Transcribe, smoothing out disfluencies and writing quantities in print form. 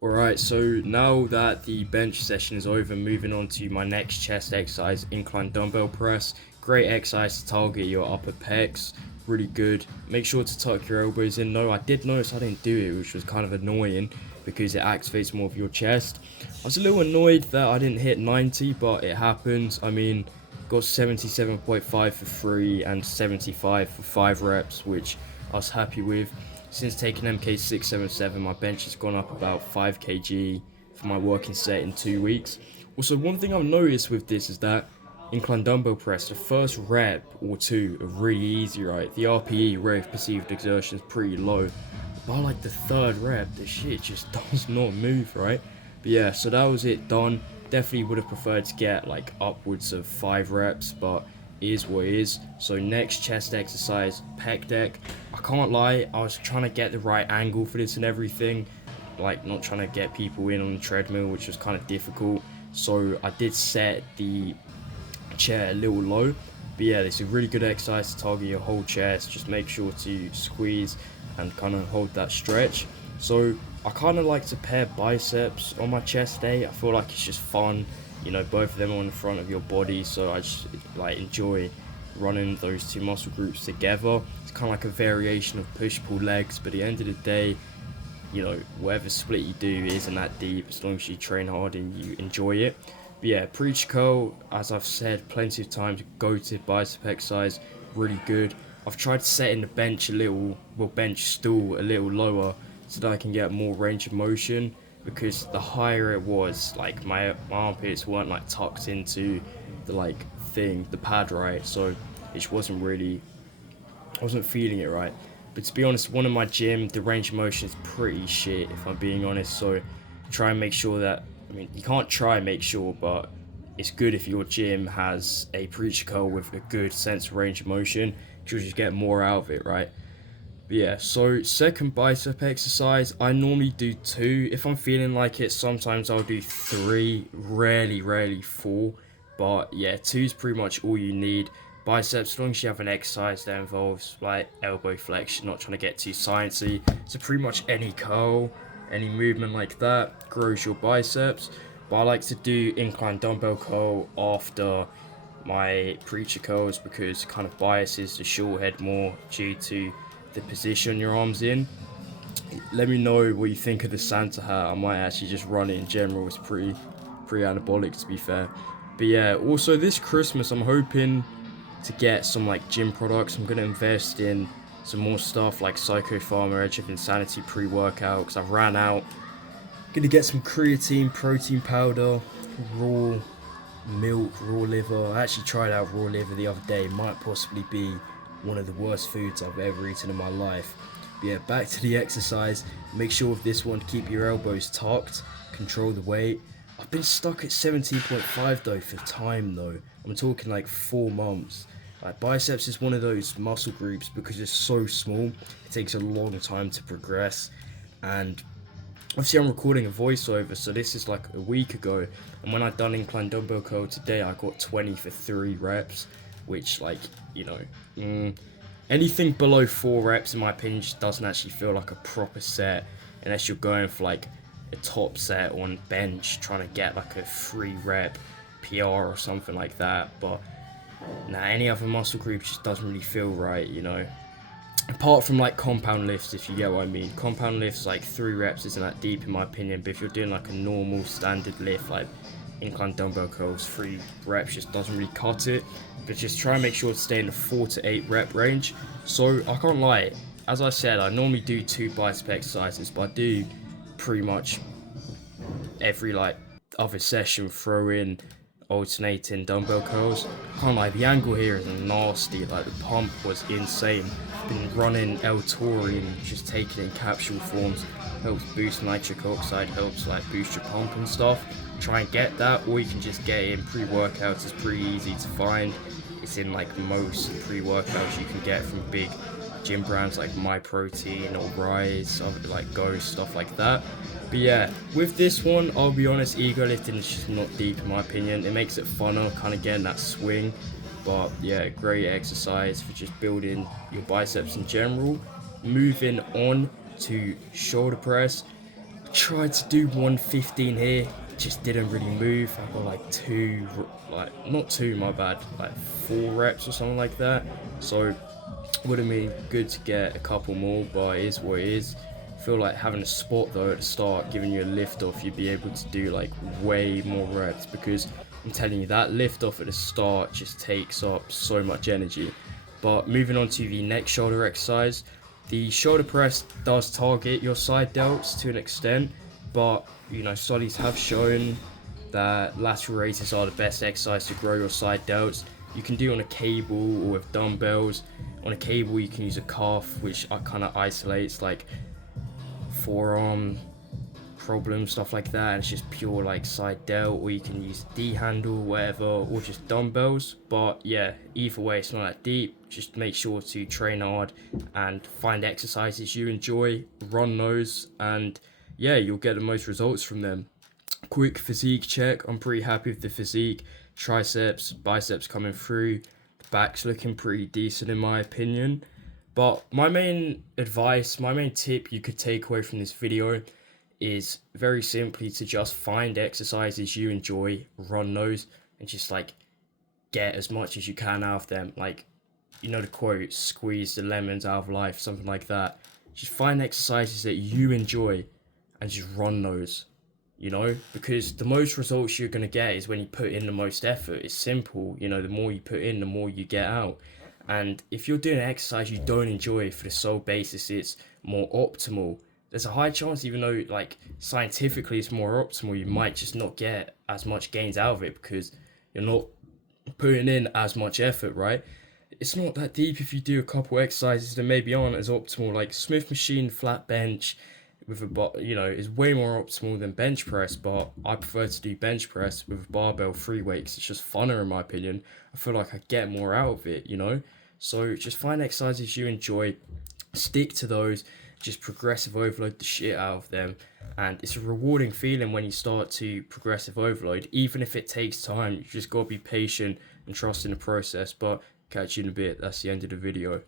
Alright, so now that the bench session is over, moving on to my next chest exercise, incline dumbbell press. Great exercise to target your upper pecs, really good. Make sure to tuck your elbows in. No, I did notice I didn't do it, which was kind of annoying because it activates more of your chest. I was a little annoyed that I didn't hit 90, but it happens. I mean, got 77.5 for 3 and 75 for 5 reps, which I was happy with. Since taking MK677, my bench has gone up about 5 kg for my working set in 2 weeks. Also, one thing I've noticed with this is that incline dumbbell press, the first rep or two are really easy, right? The RPE, rate of perceived exertion, is pretty low. By like the third rep, the shit just does not move, right? But yeah, so that was it done. Definitely would have preferred to get like upwards of 5 reps, but it is what it is. So next chest exercise, pec deck. I can't lie, I was trying to get the right angle for this and everything. Like not trying to get people in on the treadmill, which was kind of difficult. So I did set the chair a little low. But yeah, it's a really good exercise to target your whole chest. Just make sure to squeeze and kind of hold that stretch. So I kind of like to pair biceps on my chest day. I feel like it's just fun, you know, both of them on the front of your body. So I just like enjoy running those two muscle groups together. It's kind of like a variation of push pull legs, but at the end of the day, you know, whatever split you do isn't that deep as long as you train hard and you enjoy it. But yeah, preacher curl, as I've said plenty of times, go to bicep exercise, really good. I've tried setting the bench a little, well, bench stool a little lower so that I can get more range of motion, because the higher it was, like my armpits weren't like tucked into the like thing, the pad, right? So it just wasn't really, I wasn't feeling it right. But to be honest, one in my gym, the range of motion is pretty shit, if I'm being honest. So try and make sure that, I mean, you can't try and make sure, but it's good if your gym has a preacher curl with a good sense of range of motion, because you'll just get more out of it, right? But yeah, so second bicep exercise, I normally do 2. If I'm feeling like it, sometimes I'll do 3, rarely 4. But yeah, 2 is pretty much all you need. Biceps, as long as you have an exercise that involves like elbow flexion, not trying to get too sciencey. So pretty much any curl, any movement like that grows your biceps. But I like to do incline dumbbell curl after my preacher curls because it kind of biases the short head more due to the position your arms in. Let me know what you think of the Santa hat. I might actually just run it in general. It's pretty anabolic, to be fair. But yeah, also this Christmas I'm hoping to get some like gym products. I'm gonna invest in some more stuff like Psycho Pharma Edge of Insanity pre-workout because I've ran out. Gonna get some creatine, protein powder, raw milk, raw liver. I actually tried out raw liver the other day. It might possibly be one of the worst foods I've ever eaten in my life. But yeah, back to the exercise. Make sure with this one to keep your elbows tucked, control the weight. I've been stuck at 17.5 though for time though. I'm talking like 4 months. Like biceps is one of those muscle groups because it's so small. It takes a long time to progress, and obviously I'm recording a voiceover, so this is like a week ago, and when I done incline dumbbell curl today, I got 20 for 3 reps, which like, you know, anything below 4 reps in my opinion just doesn't actually feel like a proper set unless you're going for like a top set on bench trying to get like a 3 rep PR or something like that. But nah, any other muscle group just doesn't really feel right, you know. Apart from like compound lifts, if you get what I mean. Compound lifts, like 3 reps isn't that deep in my opinion, but if you're doing like a normal standard lift, like incline dumbbell curls, 3 reps just doesn't really cut it. But just try and make sure to stay in the 4 to 8 rep range. So I can't lie, as I said, I normally do 2 bicep exercises, but I do pretty much every like other session throw in alternating dumbbell curls. Can't lie, the angle here is nasty. Like the pump was insane. Been running El Tori and just taking it in capsule forms. Helps boost nitric oxide, helps like boost your pump and stuff. Try and get that, or you can just get it in pre-workouts. It's pretty easy to find. It's in like most pre-workouts you can get from big gym brands like MyProtein or Rise, like Ghost, stuff like that. But yeah, with this one, I'll be honest, ego lifting is just not deep in my opinion. It makes it funner, kind of getting that swing. But yeah, great exercise for just building your biceps in general. Moving on to shoulder press. Tried to do 115 here, just didn't really move. I got like not two, my bad, like 4 reps or something like that. So would have been good to get a couple more, but it is what it is. I feel like having a spot though at the start, giving you a lift off, you'd be able to do like way more reps, because I'm telling you, that lift off at the start just takes up so much energy. But moving on to the next shoulder exercise, the shoulder press does target your side delts to an extent, but you know, studies have shown that lateral raises are the best exercise to grow your side delts. You can do on a cable or with dumbbells. On a cable you can use a calf, which kind of isolates like forearm problems, stuff like that, and it's just pure like side delt, or you can use D handle, whatever, or just dumbbells. But yeah, either way, it's not that deep. Just make sure to train hard and find exercises you enjoy, run those, and yeah, you'll get the most results from them. Quick physique check. I'm pretty happy with the physique. Triceps, biceps coming through, the back's looking pretty decent in my opinion. But my main advice, my main tip you could take away from this video is very simply to just find exercises you enjoy, run those, and just like get as much as you can out of them. Like, you know the quote, squeeze the lemons out of life, something like that. Just find exercises that you enjoy and just run those, you know, because the most results you're going to get is when you put in the most effort. It's simple, you know, the more you put in, the more you get out. And if you're doing an exercise you don't enjoy for the sole basis it's more optimal, there's a high chance, even though like scientifically it's more optimal, you might just not get as much gains out of it because you're not putting in as much effort, right? It's not that deep if you do a couple exercises that maybe aren't as optimal, like Smith machine flat bench with a you know, is way more optimal than bench press, but I prefer to do bench press with a barbell free weights. It's just funner in my opinion. I feel like I get more out of it, you know? So just find exercises you enjoy, stick to those, just progressive overload the shit out of them, and it's a rewarding feeling when you start to progressive overload, even if it takes time. You just gotta be patient and trust in the process. But catch you in a bit. That's the end of the video.